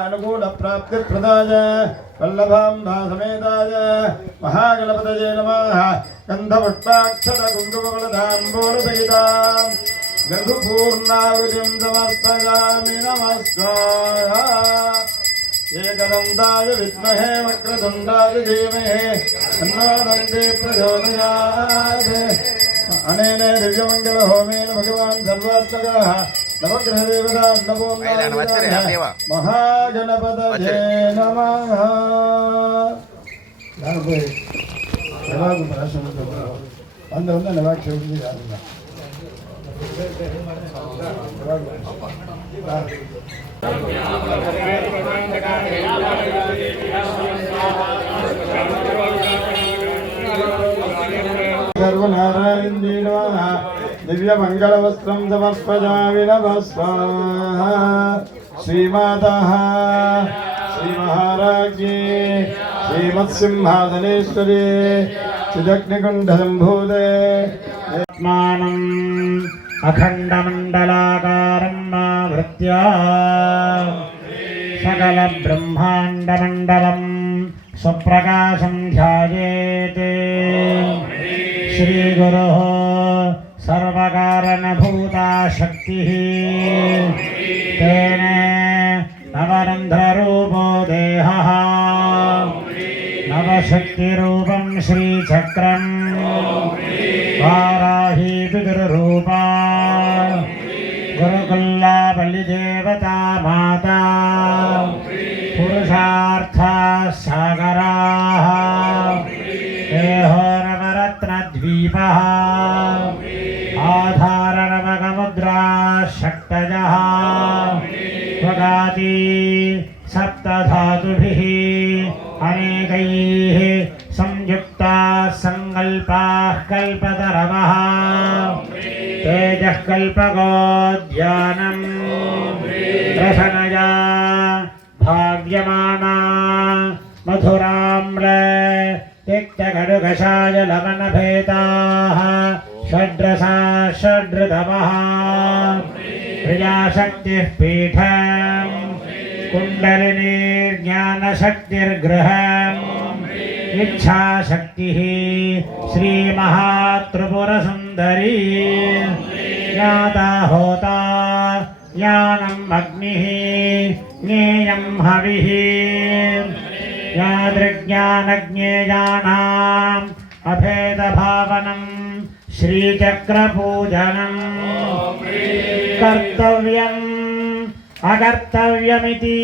अनुकूल प्राप्ति प्रदाय वल्लभाम्बा समेताय महागणपतये नमः। गन्धपुष्पाक्षत कुङ्कुमफलदाम्बूलसहितां गन्धपूर्णाहुतिं समर्पयामि नमः स्वाहा। एकदन्ताय विद्महे वक्रतुण्डाय धीमहि तन्नो दन्ती प्रचोदयात्। अनेन दिव्यमङ्गलहोमेन भगवान् सर्वात्मकः नवग्रहदेवता महागणपतये नमः। सर्वनारायण दिव्य मंगल वस्त्रं समर्पयामि नमः स्वाहा। श्रीमाता श्री महाराज्ञी श्रीमत्सिंहासनेश्वरी चिदग्निकुण्ड सम्भूते आत्मानम् अखण्डमण्डलाकारम् आवृत्य सकल ब्रह्माण्डमण्डलम् स्वप्रकाशं ध्यायेत्। श्रीगुरुः सर्वकारणभूता शक्तिः तेन नवरन्ध्ररूपो देहः नवशक्तिरूपं श्रीचक्रं वाराही पितृरूपा गुरुकुल्ला बलिदेवता माता पुरुषार्था सागराः देहो नवरत्नद्वीपः आधारनवकमुद्रा शक्तयः स्वगाति सप्तधातुभिः अनेकैः संयुक्ताः संकल्पाः कल्पतरवः तेजः कल्पकोद्यानम् रसनया भाव्यमाना मधुराम्र तिक्तकटुकषाय लवणभेदाः षड्रसा षड्ऋतमः प्रजाशक्तिः पीठम् कुण्डलिनी ज्ञानशक्तिर्गृहम् इच्छाशक्तिः श्रीमहात्रिपुरसुन्दरी ज्ञाता होता ज्ञानम् अग्निः ज्ञेयं हविः ज्ञातृज्ञानज्ञेयानाम् अभेदभावनम् श्रीचक्रपूजनम् कर्तव्यम् अकर्तव्यमिति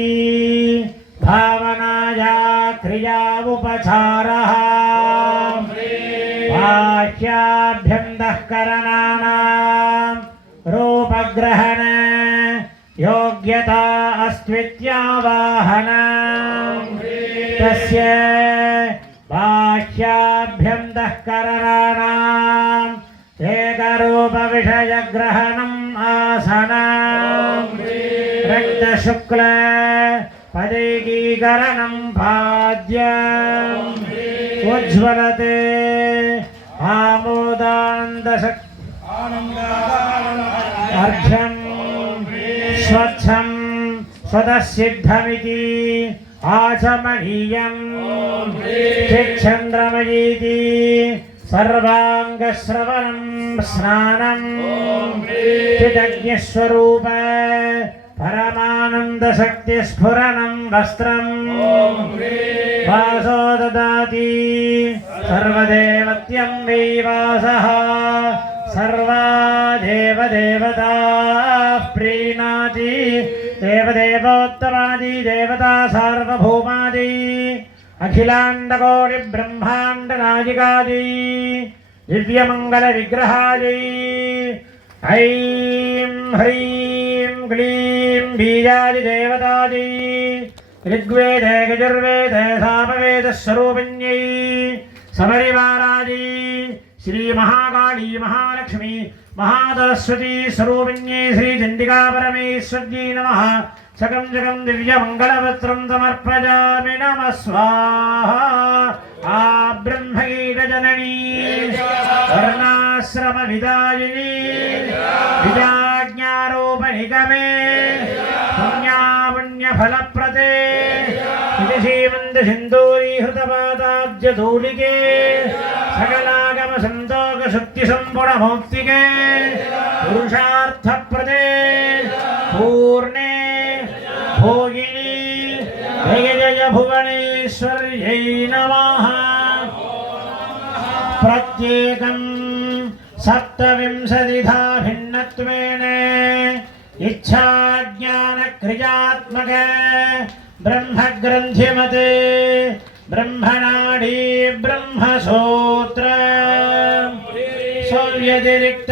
भावनाया क्रियावुपचारः बाह्याभ्यन्तःकरणानां रूपग्रहण योग्यता अस्त्वित्यावाहनम् तस्य बाह्याभ्यन्तःकरणानाम् एकरूपविषयग्रहणम् आसनम् रक्तशुक्ल पदैकीकरणम् पाद्यम् उज्ज्वलते आमोदानन्दर्घ्यम् स्वच्छम् स्वतःसिद्धमिति आचमनीयम् चिच्छन्द्रमयीति सर्वाङ्गश्रवणम् स्नानम् चिदग्निस्वरूप परमानन्दशक्तिस्फुरणम् वस्त्रम् वासो ददाति सर्वदेवत्यं वै वासः सर्वा देवदेवताः प्रीणाति देवदेवोत्तमादि देवता सार्वभौमादि अखिलाण्डकोटि ब्रह्माण्डनायिकादि दिव्यमङ्गलविग्रहादि ऐं ह्रीं क्लीं बीजादि देवतादि ऋग्वेदे यजुर्वेदे सामवेदस्वरूपिण्यै समरिवारादि श्री महाकाली महालक्ष्मी महासरस्वती स्वरूपिण्यै श्री चण्डिका परमेश्वर्यै नमः। सकं जगं दिव्यमङ्गलवस्त्रं समर्पयामि नमः स्वाहा। आ ब्रह्मगीतजननी वर्णाश्रमविदायिनी विजाज्ञारोपणी निगमे पुण्यापुण्यफलप्रदे श्रीमन्तसिन्दूरीहृतपादाब्जधूलिके सकलागमसन्तोकशक्तिसम्पूर्णमौक्तिके पुरुषार्थप्रदे पूर्णे भोगिनी जय जय भुवनेश्वर्यै नमः। प्रत्येकं सप्तविंशतिधा भिन्नत्वेन इच्छाज्ञानक्रियात्मक ब्रह्मग्रन्थिमते ब्रह्मनाडी ब्रह्मसूत्र स्वव्यतिरिक्त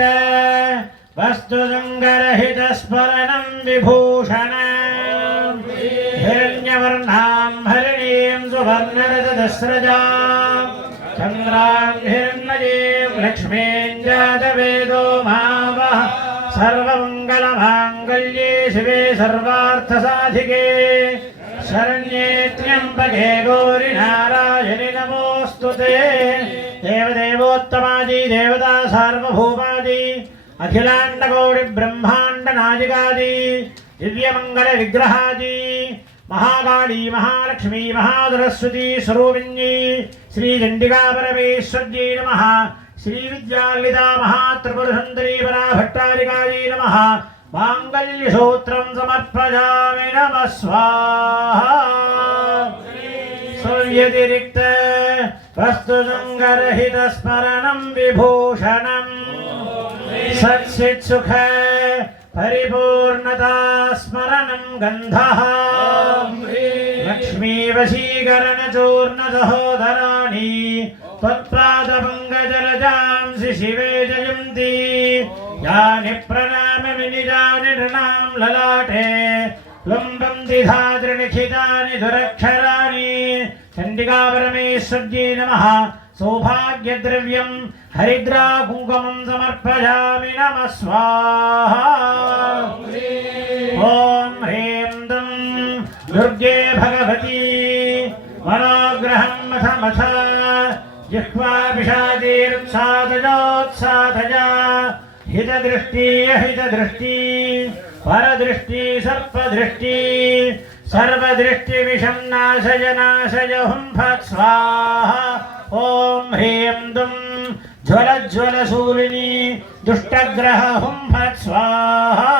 वस्तुसङ्गरहितस्मरणं विभूषण हिरण्यवर्णां हरिणीं सुवर्णरजतस्रजां चन्द्रां हिरण्मयीं लक्ष्मीं जातवेदो मावः सर्वमङ्गलमाङ्गल्ये शिवे सर्वार्थसाधिके शरण्ये त्र्यम्बके गौरि नारायणि नमोऽस्तुते। देवदेवोत्तमादि देवता सार्वभौमादि अखिलाण्डगौरि ब्रह्माण्डनायिकादि दिव्यमङ्गल विग्रहादि महाकाली महालक्ष्मी महासरस्वती स्वरूपिण्यै श्रीचण्डिकापरमेश्वर्यै नमः। श्रीविद्याललिता महात्रिपुरसुन्दरी पराभट्टारिकायै नमः। माङ्गल्यसूत्रं समर्पयामि नमः स्वाहा। स्वव्यतिरिक्त वस्तुसङ्गरहितस्मरणं विभूषणं सच्चित्सुख परिपूर्णता स्मरणं गन्धः लक्ष्मीवशीकरणचूर्णसहोदराणि त्वत्पादपङ्कजलजांसि शिवे जयन्ति यानि प्रणामविनिजानि नृणां ललाटे लुम्बन्ति धातृनिखितानि दुरक्षराणि। चण्डिकापरमेश्वर्यै नमः। सौभाग्यद्रव्यं हरिद्रा कुङ्कुमं समर्पयामि नमः स्वाहा। ॐ ह्रीं दुं दुर्गे भगवती मनोग्रहं मथ मथ जिह्वाभिषादीरुत्सादयोत्सादया हितदृष्टि अहितदृष्टि परदृष्टि सर्पदृष्टि सर्वदृष्टिविषं नाशय नाशय हुं फट् स्वाहा। ॐ ह्रीं दुं ज्वलज्वलशूलिनी दुष्टग्रह हुं फट् स्वाहा।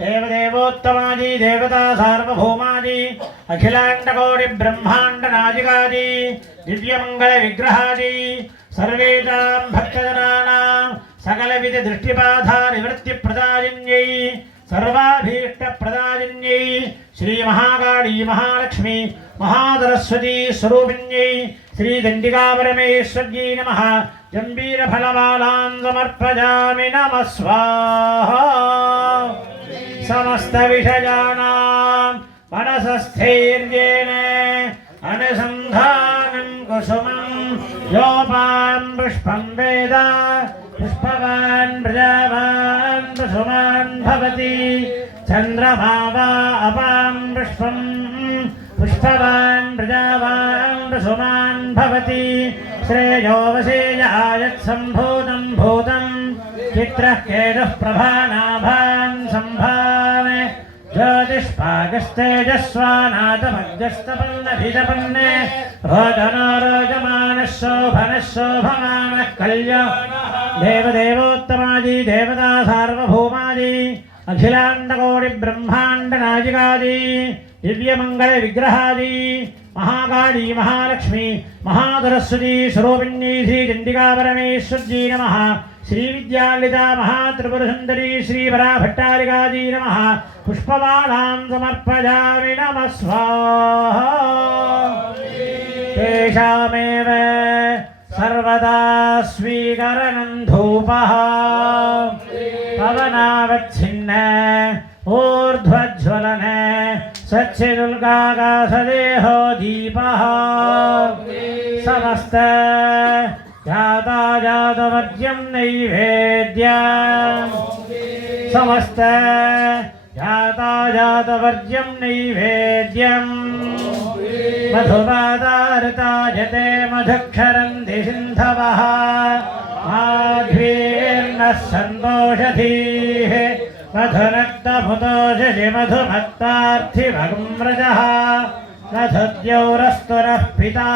देवदेवोत्तमादि देवता सार्वभौमादि अखिलाण्डकोटि ब्रह्माण्डनायिकादि दिव्यमङ्गलविग्रहादि सर्वेषां भक्तजनानां सकलविधदृष्टिबाधा निवृत्तिप्रदायिन्यै सर्वाभीष्टप्रदायिन्यै श्रीमहाकाली महालक्ष्मी महासरस्वती स्वरूपिण्यै श्रीचण्डिकापरमेश्वर्यै नमः। जम्बीरफलमालां समर्पयामि नमः स्वाहा। समस्तविषयाणां मनसस्थैर्येण अनुसन्धानं कुसुमं योपां पुष्पं वेद पुष्पवान् प्रजावान् कुसुमान् भवति चन्द्रमा वा अपां पुष्पं पुष्पवान् प्रजावान् कुसुमान् भवति श्रेयो वसेय आयत्सम्भूतं भूतं चित्रः केतुः प्रभानाभान् सम्भावे ज्योतिष्पागस्तेजस्वानाथमग्रस्तपन्नभिजपन्ने भोजनो रोजमानः शोभनः शोभमानः कल्याणः। देवदेवोत्तमादि देवता सार्वभौमादि अखिलाण्डकोटि ब्रह्माण्डनायिकादि दिव्यमङ्गलविग्रहादि महाकाली महालक्ष्मी महासरस्वती स्वरूपिण्यै श्रीचण्डिकापरमेश्वर्यै नमः। श्रीविद्याललिता महात्रिपुरसुन्दरी श्रीपराभट्टारिकायै नमः। पुष्पमालां समर्पयामि नमः स्वाहा। तेषामेव सर्वदा स्वीकरणं धूपः पवनावच्छिन्न ऊर्ध्वज्वलन सच्चिदुल्काकाशदेहो दीपः समस्त जाताजातवर्ज्यं नैवेद्यं समस्त जाताजातवर्ज्यं नैवेद्यं मधुपादार्तायते मधुक्षरन्ति सिन्धवः माध्वीर्नः सन्तोषधीः मधुरक्तभुतो शशिमधुमत्तार्थिभगुम्रजः मधुद्यौरस्तुरः पिता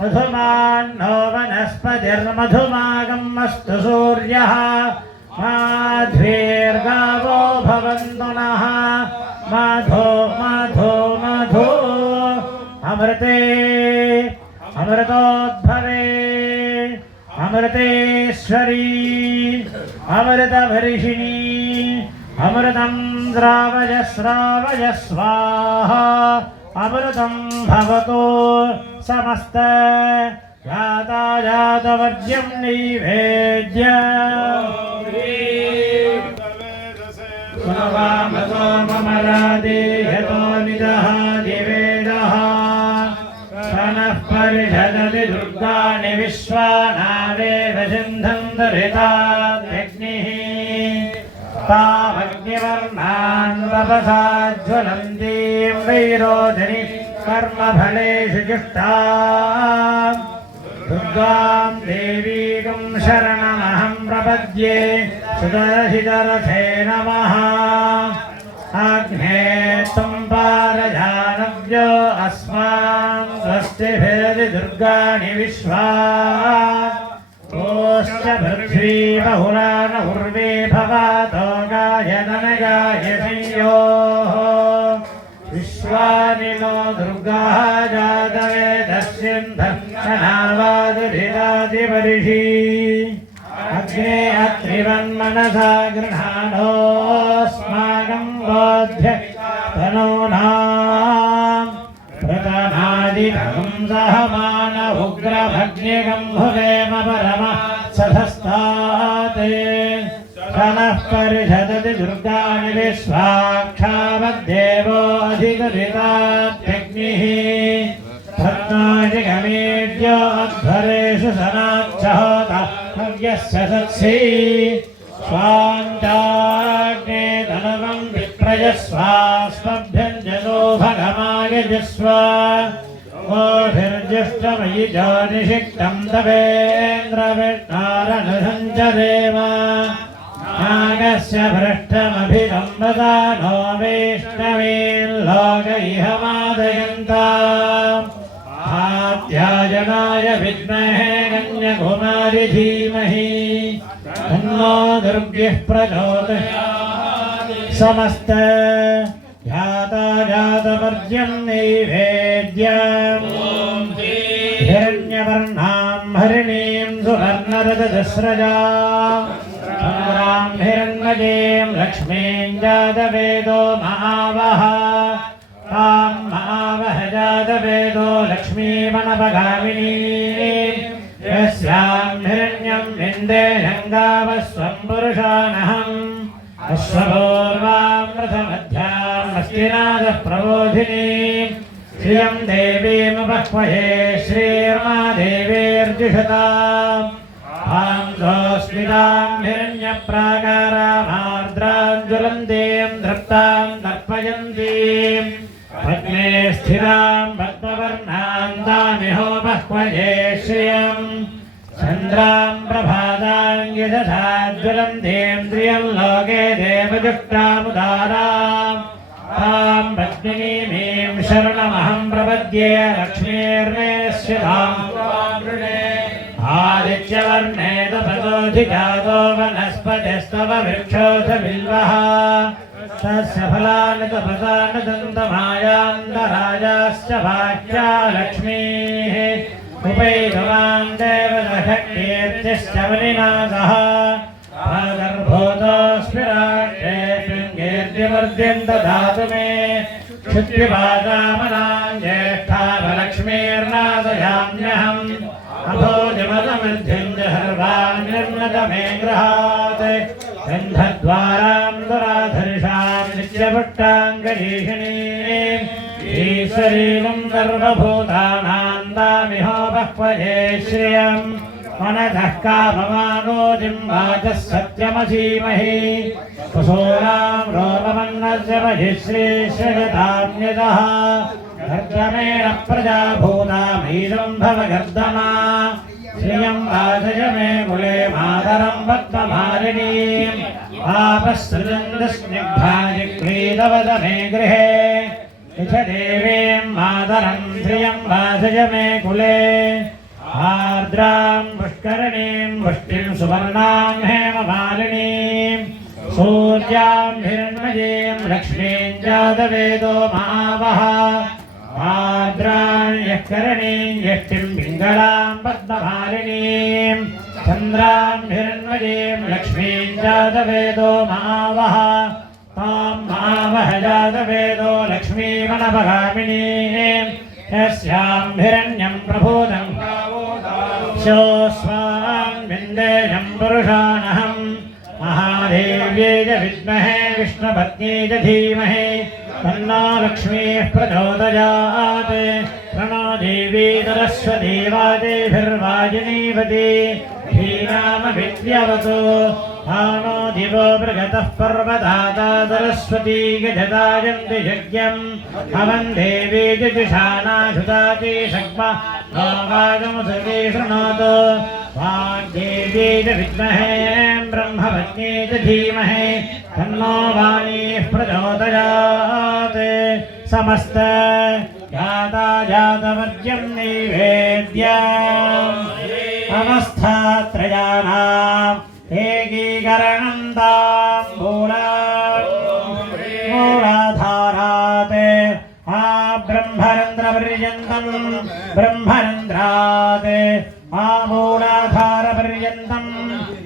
मधुमान्नो वनस्पतिर्मधुमागमस्तु सूर्यः माध्वीर्गावो भवन्तु नः मधो मधो मधो अमृते अमृतोद्भवे अमृतेश्वरी अमृतवर्षिणी अमृतं श्रावय श्रावय स्वाहा अमृतं भवतु समस्त यातायातवर्ज्यं नैवेद्य सुनवामतो ममरादे यतो निदः दिवेदः सनः परिषदति दुर्गाणि विश्वानादेव सिन्धं दरिताग्निः तामग्निवर्णान् तपसा ज्वलन्तीं वैरोधनि कर्मफलेषु जुष्टाम् दुर्गां देवीं शरणमहं प्रपद्ये सुदर्शितरथे नमः अग्ने त्वं पारजानव्यो अस्मान् स्वस्तिभिरति दुर्गाणि विश्वा ओश्च पृथ्वी बहुला न उर्वे भवातो गायतनगाय संयोः विश्वानि नो दुर्गाः जातवेदस्यन्धनावादुरिदादिवर्षि अग्ने अत्रिवन्मनसा गृहाणोऽस्माकं बोध्य तनूनाम् प्रतनादिभगं सहमान उग्रभग्निगं भुवेम परमः सधस्तात् नः परिषदति दुर्गाणि विश्वाक्षावद्देवो अधिगदितात्यग्निः भग्नादिगमेड्यो अध्वरेषु सनाच्छहोता हव्यस्य सत्सि स्वान्ताग्ने धनवं विप्रयस्वास्मभ्यञ्जनो भगमायजस्व ओभिर्जुष्टमयि ज्योतिषिक्तं तवेन्द्रविष्णारनुसञ्चरेम नागस्य भ्रष्टमभिगम्बदा नो वैष्णवील्लोक इह मादयन्ताम् आद्यायनाय विद्महे कन्याकुमारि धीमहि तन्नो दुर्गः प्रचोदयात् समस्त यातायातवर्ज्यं नैवेद्यम् हिरण्यवर्णां हरिणीं सुवर्णरजस्रजाम् चन्द्रां हिरण्मयीं लक्ष्मीं जातवेदो महावः तां महावह जातवेदो लक्ष्मीमनपगामिनीं यस्यां हिरण्यं विन्देहङ्गावस्वं पुरुषानहम् अश्वपूर्वामृतमध्यां हस्तिनादः प्रबोधिनीं श्रियं देवीमुपह्वये श्रीर्मादेवीर्जुषताम् भांसोऽस्मितां हिरण्यप्राकारामार्द्रां ज्वलन्तीं धृप्तां तर्पयन्तीं पद्मे स्थिरां पद्मवर्णां तामिहोपह्वये श्रियं चन्द्रां प्रभातां यशसा ज्वलन्तीं श्रियं लोके देवजुष्टामुदारां तां पद्मिनीं शरणमहं प्रपद्ये लक्ष्मीर्मेश्यतां आदित्यवर्णे तपसोऽधिजातो वनस्पतिस्तव वृक्षोऽथ बिल्वः तस्य फलानि तपसा न दन्तमायान्तराजाश्च वाक्या लक्ष्मीः उपैभवान् देवदशकीर्तिश्च वनिनाथः प्रादुर्भूतोऽस्मि राष्ट्रे शृङ्गेर्तिवर्ध्यं ददातु मे क्षुद्विपादामनां ज्येष्ठावलक्ष्मीर्नादयाम्यहम् अभोजमदमध्यं जहर्वान्निर्नतमे गृहात् गन्धद्वारां दुराधर्षां नित्यपुष्टाङ्गरीषिणीं ईश्वरीं सर्वभूतानां तामिहोपह्वये श्रियं मनतः काममागोतिं वाचः सत्यमसीमहि कुशूलां रोममन्नस्य महिश्रीश्वरताम्यतः गर्दमेण प्रजाभूतामीदं भवगर्दमा श्रियं वाचय मे कुले मातरं पद्ममालिनीं आपस्सृजन्दस्निग्धाय क्रीडवदमे गृहे यथ देवीं मातरं धियं वासय मे कुले आर्द्रां पुष्करणीं पुष्टिं सुवर्णां हेममालिनीं सूर्यां हिरण्मयीं लक्ष्मीं जातवेदो महावः आर्द्रां यःकरणीं यष्टिं पिङ्गलां पद्ममालिनीं चन्द्रां हिरण्मयीं लक्ष्मीं जातवेदो महावः तां महावह जातवेदो लक्ष्मीमनपगामिनीं यस्यां हिरण्यं प्रभूतं स्वां विन्देयं पुरुषाणहं महादेव्यै च विद्महे विष्णुपत्न्यै च धीमहि तन्नो लक्ष्मीः प्रचोदयात् प्रणो देवी सरस्वती वाजेभिर्वाजिनीवती धीनामभिद्यवतु भानो दिवो मृगतः पर्वताता सरस्वती गजदायन्ति यज्ञम् अवं देवी जुजुषानाधुता च शक्मा वागमुसती शृणोतु वाग्देवी च विद्महे ब्रह्मपत्न्यै च धीमहि तन्नो वाणीः प्रचोदयात् समस्त जातवर्ज्यं नैवेद्यम् अवस्थात्रयाणाम् एकीकरणं मूलाधारात् ब्रह्मरन्ध्रपर्यन्तं ब्रह्मरन्ध्रात् मूलाधारपर्यन्तं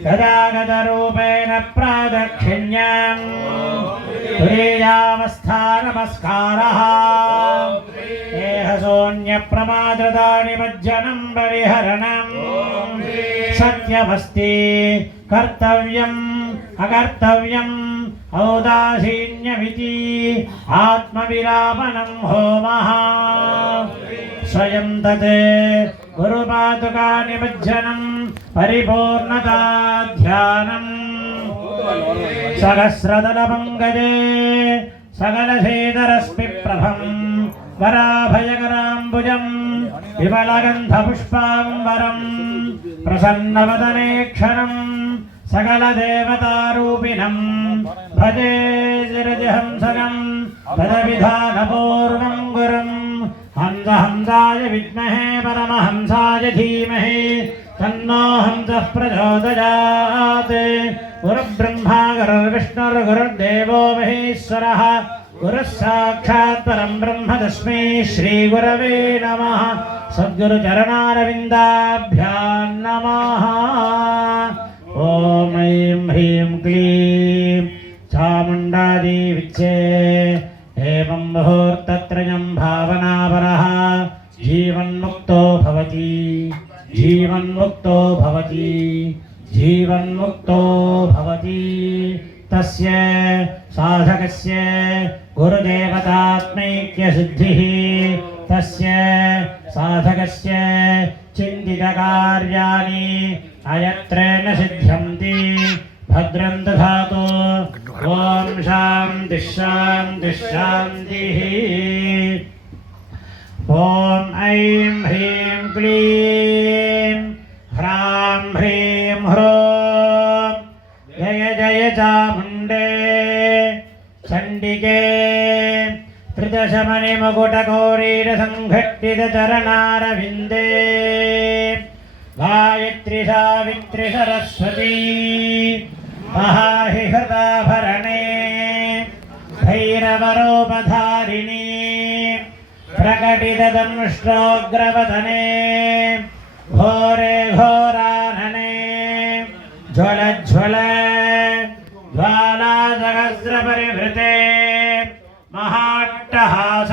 गदागतरूपेण प्रादक्षिण्यम् तुरीयावस्थानमस्कारः देहशून्यप्रमादृता निमज्जनं परिहरणम् सत्यमस्ति कर्तव्यम् अकर्तव्यम् औदासीन्यमिति आत्मविलापनं होमः स्वयं तत् गुरुपादुका निमज्जनं परिपूर्णता ध्यानम् सहस्रदलपङ्कजे सकलशेखरस्मिप्रभम् वराभयकराम्बुजम् विमलगन्धपुष्पाम्बरम् प्रसन्नवदनेक्षणम् सकलदेवतारूपिणम् भजे गिरिजहंसकम् तदविधानपूर्वम् गुरुम् हंसहंसाय विद्महे परमहंसाय धीमहि तन्नो हंसः प्रचोदयात् गुरुब्रह्मा गुरुर्विष्णुर्गुरुर्देवो महेश्वरः गुरुः साक्षात् परं ब्रह्म तस्मै श्रीगुरवे नमः सद्गुरुचरणारविन्दाभ्यां नमः ॐ ऐं ह्रीं क्लीं चामुण्डादेवीच्चे एवं मुहूर्तत्रयं भावनापरः जीवन्मुक्तो भवति जीवन्मुक्तो भवति जीवन्मुक्तो भवति तस्य साधकस्य गुरुदेवतात्मैक्यसिद्धिः तस्य साधकस्य चिन्तितकार्याणि अयत्रेण सिद्ध्यन्ति भद्रं दधातु ॐ शान्तिः शान्तिः शान्तिः ॐ ऐं ह्रीं क्लीं ह्रां ह्रीं ह्रों जय जय चामुण्डे चण्डिके त्रिदशमणिमकुटगौरीरसङ्घट्टितचरणारविन्दे गायत्री सावित्री सरस्वती महाहि हृदाभरणे भैरवरूपधारिणी प्रकटितदंष्ट्रोग्रवदने घोरे घोरानने ज्वलज्वल ज्वालासहस्रपरिवृते महाट्टहास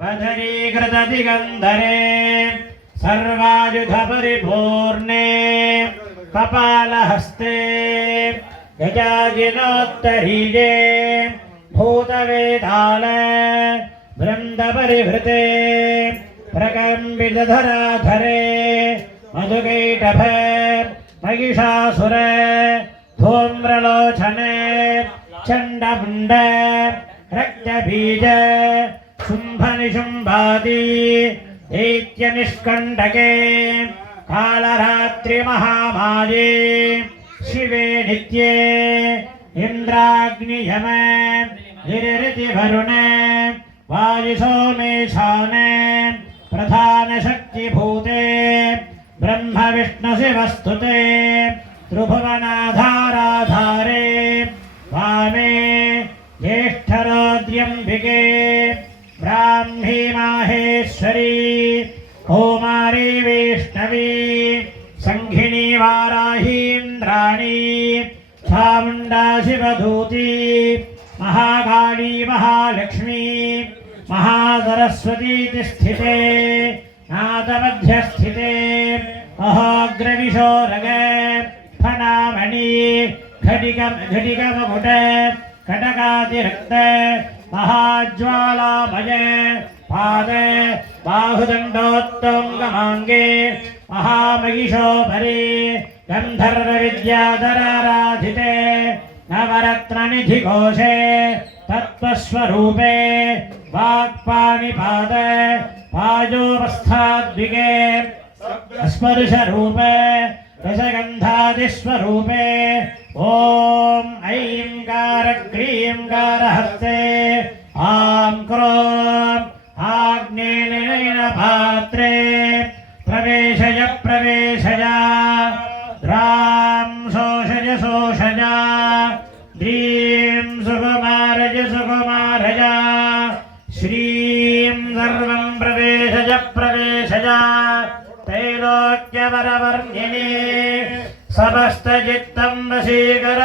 बदरीकृतदिगन्धरे सर्वायुधपरिपूर्णे कपालहस्ते गजाजिनोत्तरीये भूतवेताल वृन्दपरिवृते प्रकम्बितधराधरे मधुकैटभ महिषासुर धूम्रलोचने चण्डमुण्ड रक्तबीज शुम्भनिशुम्भादि दैत्यनिष्कण्टके कालरात्रिमहामाये शिवे नित्ये इन्द्राग्नियम गिरिरितिवरुण वायुसोमेशाने प्रधानशक्तिभूते ब्रह्मविष्णुशिवस्तुते त्रिभुवनाधाराधारे वामे ज्येष्ठरोद्र्यम्बिके ब्राह्मी माहेश्वरी कौमारी वैष्णवी संघिनी वाराहीन्द्राणी चामुण्डा शिवधूती महाकाली महालक्ष्मी महासरस्वती स्थिते नादमध्यस्थिते अहोग्रविशोरग फणामणि घटिकमकुट कटकातिरक्त महाज्वालामय पाद बाहुदण्डोत्तुङ्गमाङ्गे महामहिषोपरि गन्धर्वविद्याधराराधिते नवरत्ननिधिघोषे तत्त्वस्वरूपे वाक्पाणिपाद पायोवस्थाद्विगे स्पर्शरूपे रसगन्धादिस्वरूपे ॐ ऐं क्रींकारहस्ते आं क्रों आग्नेयेन पात्रे प्रवेशय द्रां शोषय द्रीं सुकुमारय श्रीं सर्वं प्रवेशय त्रैलोक्यवरवर्णिने समस्तचित्तं वशीकर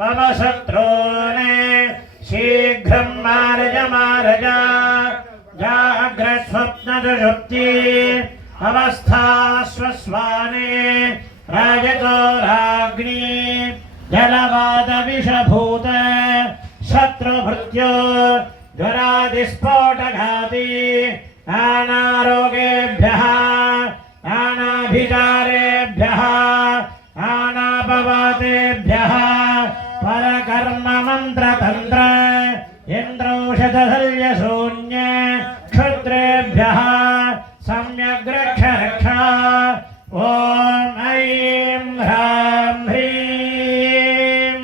मम शत्रून् शीघ्रं मारय जाग्रत्स्वप्नदुषुप्ति अवस्थास्वस्वाने राजतो राज्ञी जलवादविषभूत शत्रुभृत्यो ज्वरादिस्फोटघाती नानारोगेभ्यः नानाभिचारेभ्यः नानापवातेभ्यः परकर्ममन्त्रतन्त्र इन्द्रौषधशल्यशून्य क्षुद्रेभ्यः सम्यग्रक्ष ॐ ऐं ह्रां ह्रीं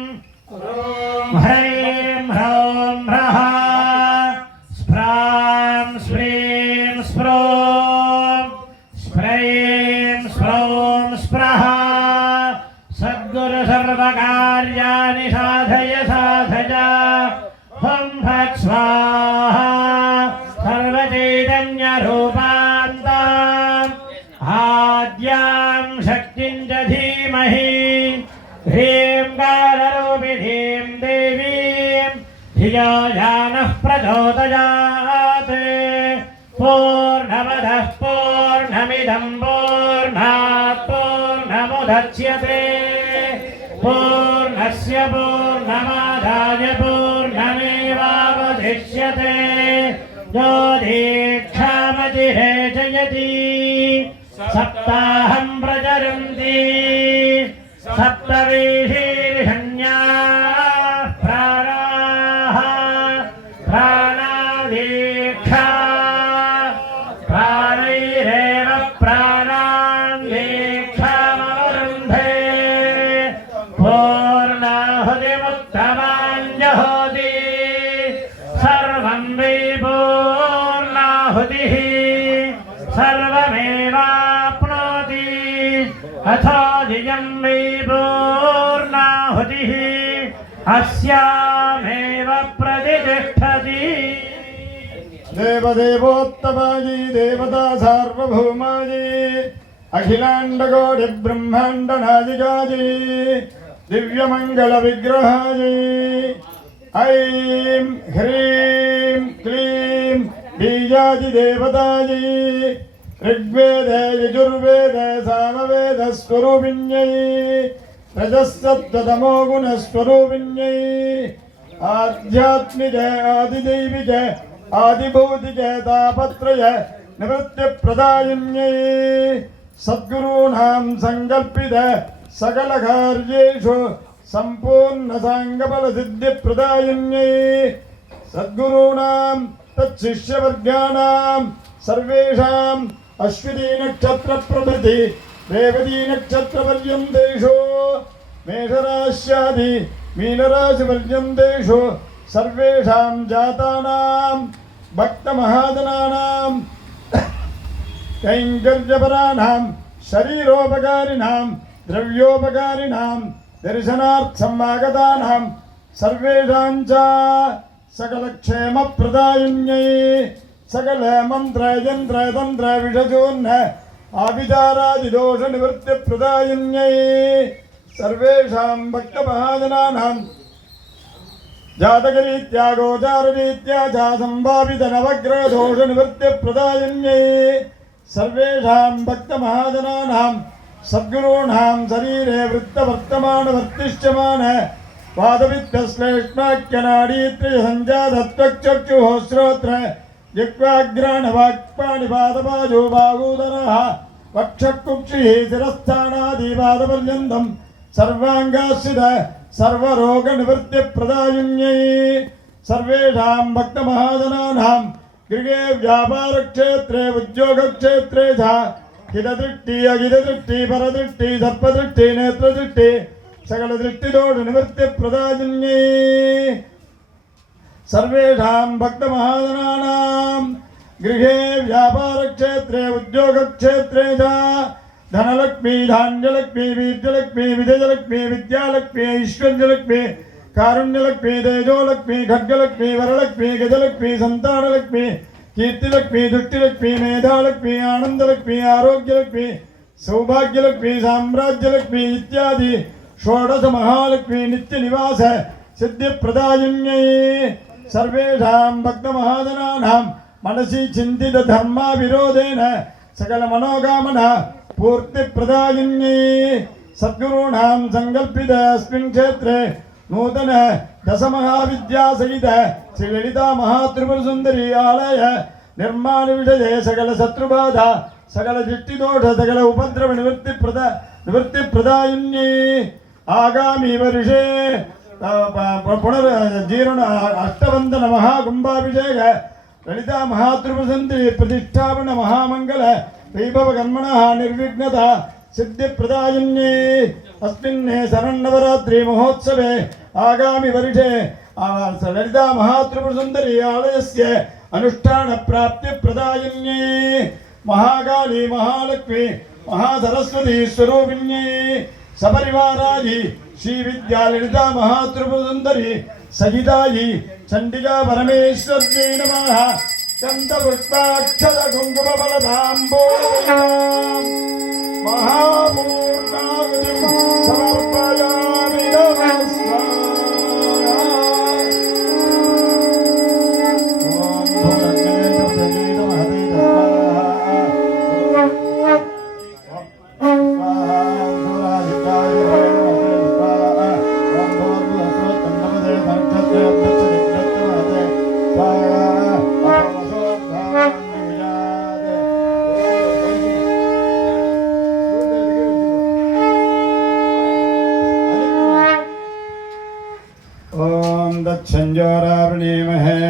ह्रैं ह्रौं ह्रः स्फ्रां स्फ्रीं स्फ्रों स्फ्रैं स्फ्रौं स्प्रः सद्गुरुसर्वकार्याणि साधय हं फट् स्वाहा सर्वचैतन्यरूपान्ताम् आद्यां शक्तिं च धीमहि ह्रींकाररूपिणीं देवीं धियो यानः प्रचोदयात् पूर्णमदः पूर्णमिदं पूर्णात् पूर्णमुदच्यते पूर्णस्य पूर्णमादाय पूर्णमेवावशिष्यते यो दीक्षामतिरेचयति सप्ताहं प्रचरन्ति सप्तविशीर्षण्याः प्राणाः प्राणादीक्षा प्राणैरेव प्राणान् दीक्षामवरुन्धे पूर्णाहुतिमुत्तमाञ्जहोति सर्वं वै पूर्णाहुतिः सर्वमेवाप्नोति अथो धियं वै पूर्णाहुतिः अस्यामेव प्रतिष्ठति। देवदेवोत्तमायी देवता सार्वभौमायी अखिलाण्डकोटिब्रह्माण्डनायिकायी दिव्यमङ्गलविग्रहायी ऐं ह्रीं क्लीं बीजादिदेवतायै ऋग्वेदे यजुर्वेदे सामवेदस्वरूपिण्यै रजःसत्त्वतमो गुणस्वरूपिण्यै आध्यात्मिक आदिदैविक आदिभौतिक तापत्रय निवृत्तिप्रदायिन्यै सद्गुरूणां सङ्कल्पित सकलकार्येषु सम्पूर्ण साङ्गफलसिद्धिप्रदायिन्यै सद्गुरूणां तत्शिष्यवर्गाणां सर्वेषाम् अश्विनी नक्षत्र प्रभृति रेवती नक्षत्रपर्यन्तेषु मेषराश्यादि मीनराशिपर्यन्तेषु सर्वेषां जातानां भक्तमहाजनानां कैङ्कर्यपराणां शरीरोपकारिणां द्रव्योपकारिणां दर्शनार्थम् आगतानां सर्वेषां च सकलक्षेमप्रदायिन्यै सकल मंत्र यंत्र तंत्र विषजोन्न आविचारादिदोषनिवृत्तिप्रदायिन्यै सर्वेषां भक्तमहाजनानां जातकरीत्या गोचाररीत्या च सम्भावितनवग्रहदोषनिवृत्तिप्रदायिन्यै सर्वेषां भक्तमहाजनानां सद्गुरूणां शरीरे वृत्तवर्तमानवर्तिष्यमान वादवित्तश्लेष्माख्यनाडीत्रयसञ्जातत्वक्चक्षुः श्रोत्र जिह्वाग्राणवाक्पाणिपादपादो बाहूदरः वक्षकुक्षिः शिरस्थानादिपादपर्यन्तं सर्वाङ्गाश्रित सर्वरोगनिवृत्तिप्रदायिन्यै सर्वेषां भक्तमहाजनानां गृहे व्यापारक्षेत्रे उद्योगक्षेत्रे च हितदृष्टि अहितदृष्टि परदृष्टि सर्पदृष्टि नेत्रदृष्टि सकलदृष्टिदोषनिवृत्तिप्रदायिन्यै सर्वेषां भक्तमहाजनानां गृहे व्यापारक्षेत्रे उद्योगक्षेत्रे च धनलक्ष्मी धान्यलक्ष्मी वीर्यलक्ष्मी विजयलक्ष्मी विद्यालक्ष्मी ऐश्वर्यलक्ष्मी कारुण्यलक्ष्मी तेजोलक्ष्मी खड्गलक्ष्मी वरलक्ष्मी गजलक्ष्मी संतानलक्ष्मी कीर्तिलक्ष्मी दुष्टिलक्ष्मी मेधालक्ष्मी आनंदलक्ष्मी आरोग्यलक्ष्मी सौभाग्यलक्ष्मी साम्राज्यलक्ष्मी इत्यादि षोडश महालक्ष्मी नित्यनिवास सिद्धिप्रदायिन्यै सर्वेषां भक्तमहाजनानां मनसि चिन्तित धर्माविरोधेन सकलमनोकामना पूर्तिप्रदायिन्यै सद्गुरूणां सङ्कल्पित अस्मिन् क्षेत्रे नूतन दशमहाविद्यासहित श्रीललिता महात्रिपुरसुन्दरी आलय निर्माणविषये सकल शत्रुबाधा सकल दृष्टिदोष सकल उपद्रव निवृत्तिप्रदायिन्यै आगामी वर्षे पुनर्जीर्ण अष्टवन्दन महाकुम्भाभिषेक ललिता महात्रिपुरसुन्दरी प्रतिष्ठापन महामंगल वैभव कर्मणः निर्विघ्नता सिद्धिप्रदायिन्यै अस्मिन् शरन्नवरात्रि महोत्सवे आगामी वर्षे ललिता महात्रिपुरसुन्दरी आलयस्य अनुष्ठानप्राप्तिप्रदायिन्यै महाकाली महालक्ष्मी महासरस्वती स्वरूपिण्यै सपरिवारायै श्रीविद्या ललिता महात्रिपुरसुन्दरी सहितायै चण्डिका परमेश्वर्यै नमः चन्दपुष्पाक्षत कुङ्कुमफलताम्बूलम् महापूर्णाहुतिं समर्पयामि नमः स्वाहा। ॐ भुवनेश्वरी नमः दक्षञ्जोरावृणीमहे